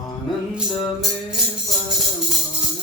ఆనందమే పరమా